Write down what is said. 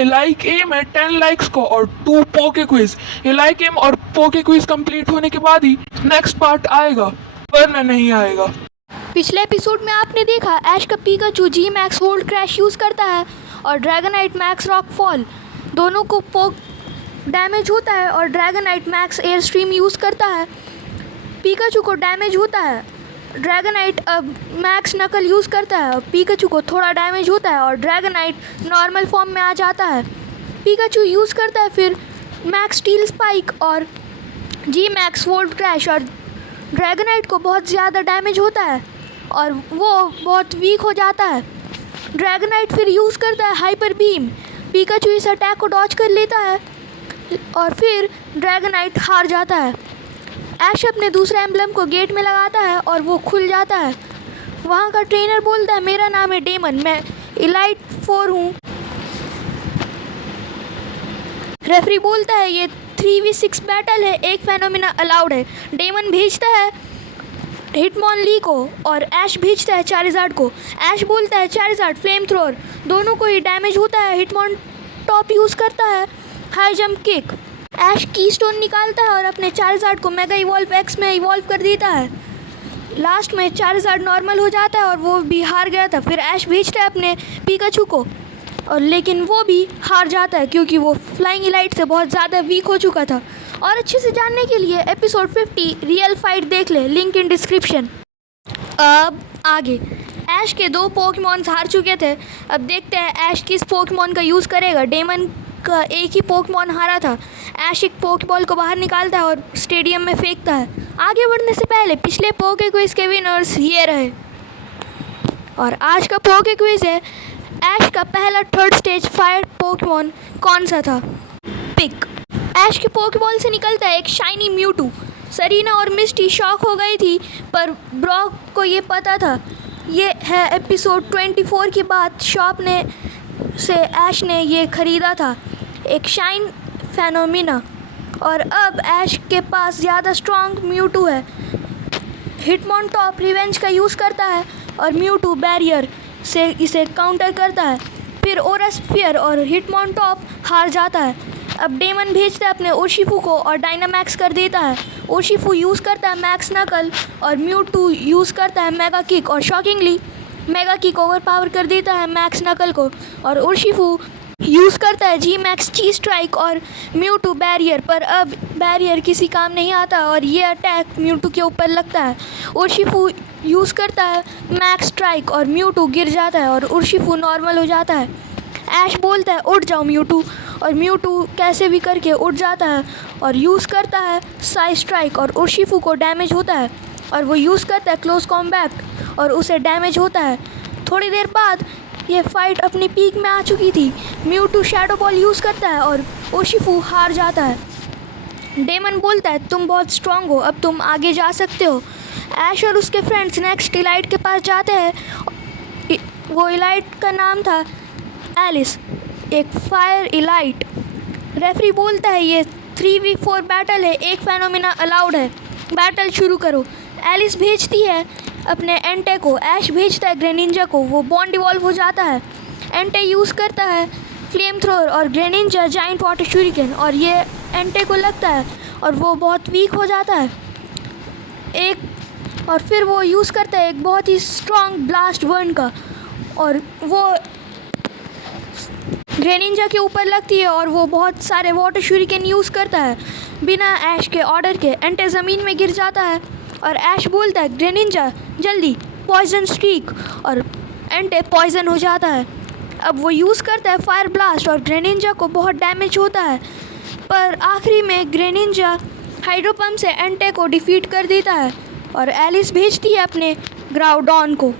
पहले like M है 10 likes को और 2 पोके क्विज। ये लाइक एम और पोके क्विज कंप्लीट होने के बाद ही नेक्स्ट पार्ट आएगा, वरना नहीं आएगा। पिछले एपिसोड में आपने देखा ऐश का पिकाचू जी मैक्स होल्ड क्रैश यूज़ करता है और ड्रैगनाइट मैक्स रॉक फॉल दोनों को पोक डैमेज होता है और Dragonite max air stream use करता है। पिकाचू को डैमेज होता है। ड्रैगनाइट अब मैक्स नकल यूज़ करता है और पिकाचू को थोड़ा डैमेज होता है और ड्रैगनाइट नॉर्मल फॉर्म में आ जाता है। पिकाचू यूज़ करता है फिर मैक्स स्टील स्पाइक और जी मैक्स होल्ड क्रैश और ड्रैगनाइट को बहुत ज़्यादा डैमेज होता है और वो बहुत वीक हो जाता है। ड्रैगनाइट फिर यूज़ करता है हाइपर बीम। पिकाचू इस अटैक को डॉज कर लेता है और फिर ड्रैगनाइट हार जाता है। ऐश अपने दूसरे एम्बलम को गेट में लगाता है और वो खुल जाता है। वहाँ का ट्रेनर बोलता है मेरा नाम है डेमन, मैं इलाइट 4 हूँ। रेफरी बोलता है ये 3v6 बैटल है, एक फेनोमेना अलाउड है। डेमन भेजता है हिटमॉनली को और ऐश भेजता है चारिज़ार्ड को। ऐश बोलता है चारिज़ार्ड फ्लेम थ्रोअर, दोनों को ही डैमेज होता है। हिटमॉन टॉप यूज़ करता है हाई जंप किक। ऐश कीस्टोन निकालता है और अपने चारिज़ार्ड को मेगा इवॉल्व एक्स में इवॉल्व कर देता है। लास्ट में चारिज़ार्ड नॉर्मल हो जाता है और वो भी हार गया था। फिर ऐश भेजता है अपने पिकाचू को और लेकिन वो भी हार जाता है क्योंकि वो फ्लाइंग इलाइट से बहुत ज़्यादा वीक हो चुका था। और अच्छे से जानने के लिए एपिसोड 50 रियल फाइट देख ले, लिंक इन डिस्क्रिप्शन। अब आगे ऐश के 2 पोकेमॉन्स हार चुके थे। अब देखते हैं ऐश किस पोकेमॉन का यूज़ करेगा। डेमन का एक ही पोकेमॉन हारा था। ऐश एक पोकेबॉल को बाहर निकालता है और स्टेडियम में फेंकता है। आगे बढ़ने से पहले पिछले पोके क्विज के विनर्स ये रहे और आज का पोके क्विज है ऐश का पहला 3rd स्टेज फायर पोकेमॉन कौन सा था। पिक। ऐश के पोकेबॉल से निकलता है एक शाइनी म्यूटू। सरीना और मिस्टी शॉक हो गई थी पर ब्रॉक को ये पता था। ये है एपिसोड 24 के बाद शॉप ने से ऐश ने ये ख़रीदा था, एक शाइन फेनोमेना। और अब ऐश के पास ज़्यादा स्ट्रॉन्ग म्यूटू है। हिटमॉन टॉप रिवेंज का यूज़ करता है और म्यूटू बैरियर से इसे काउंटर करता है। फिर ओरस फियर और हिटमॉन टॉप हार जाता है। अब डेमन भेजता है अपने ओशिफू को और डायनामैक्स कर देता है। ओशिफू यूज़ करता है मैक्स नकल और म्यूटू यूज़ करता है मेगा किक और shockingly mega kick over power कर देता है मैक्स नकल को। और ओशिफू यूज़ करता है जी मैक्स ची स्ट्राइक और म्यूटू बैरियर, पर अब बैरियर किसी काम नहीं आता और ये अटैक म्यूटू के ऊपर लगता है। ओशिफू यूज़ करता है मैक्स स्ट्राइक और म्यूटू गिर जाता है और ओशिफू नॉर्मल हो जाता है। ऐश बोलता है उठ जाओ म्यूटू और म्यूटू कैसे भी करके उठ जाता है और यूज़ करता है साई स्ट्राइक और ओशिफू को डैमेज होता है और वो यूज़ करता है क्लोज कॉम्बैट और उसे डैमेज होता है। थोड़ी देर बाद ये फाइट अपनी पीक में आ चुकी थी। म्यूटू शैडो बॉल यूज़ करता है और ओशिफू हार जाता है। डेमन बोलता है तुम बहुत स्ट्रांग हो, अब तुम आगे जा सकते हो। ऐश और उसके फ्रेंड्स नेक्स्ट इलाइट के पास जाते हैं। वो इलाइट का नाम था एलिस, एक फायर इलाइट। रेफरी बोलता है ये 3v4 बैटल है, एक फेनोमेना अलाउड है, बैटल शुरू करो। एलिस भेजती है अपने एंटे को, ऐश भेजता है ग्रेनिंजा को, वो बॉन्ड इवॉल्व हो जाता है। एंटे यूज़ करता है फ्लेम थ्रोअर और ग्रेनिंजा जाइंट वाटर शूरिकेन और ये एंटे को लगता है और वो बहुत वीक हो जाता है एक। और फिर वो यूज़ करता है एक बहुत ही स्ट्रॉन्ग ब्लास्ट वर्न का और वो ग्रेनिंजा के ऊपर लगती है और वो बहुत सारे वाटर शूरिकेन यूज़ करता है बिना ऐश के ऑर्डर के। एंटे ज़मीन में गिर जाता है और ऐश बोलता है ग्रेनिंजा जल्दी पॉइजन स्ट्रीक और एंटे पॉइजन हो जाता है। अब वो यूज़ करता है फायर ब्लास्ट और ग्रेनिंजा को बहुत डैमेज होता है, पर आखिरी में ग्रेनिंजा हाइड्रोपम्प से एंटे को डिफीट कर देता है और एलिस भेजती है अपने ग्राउडॉन को।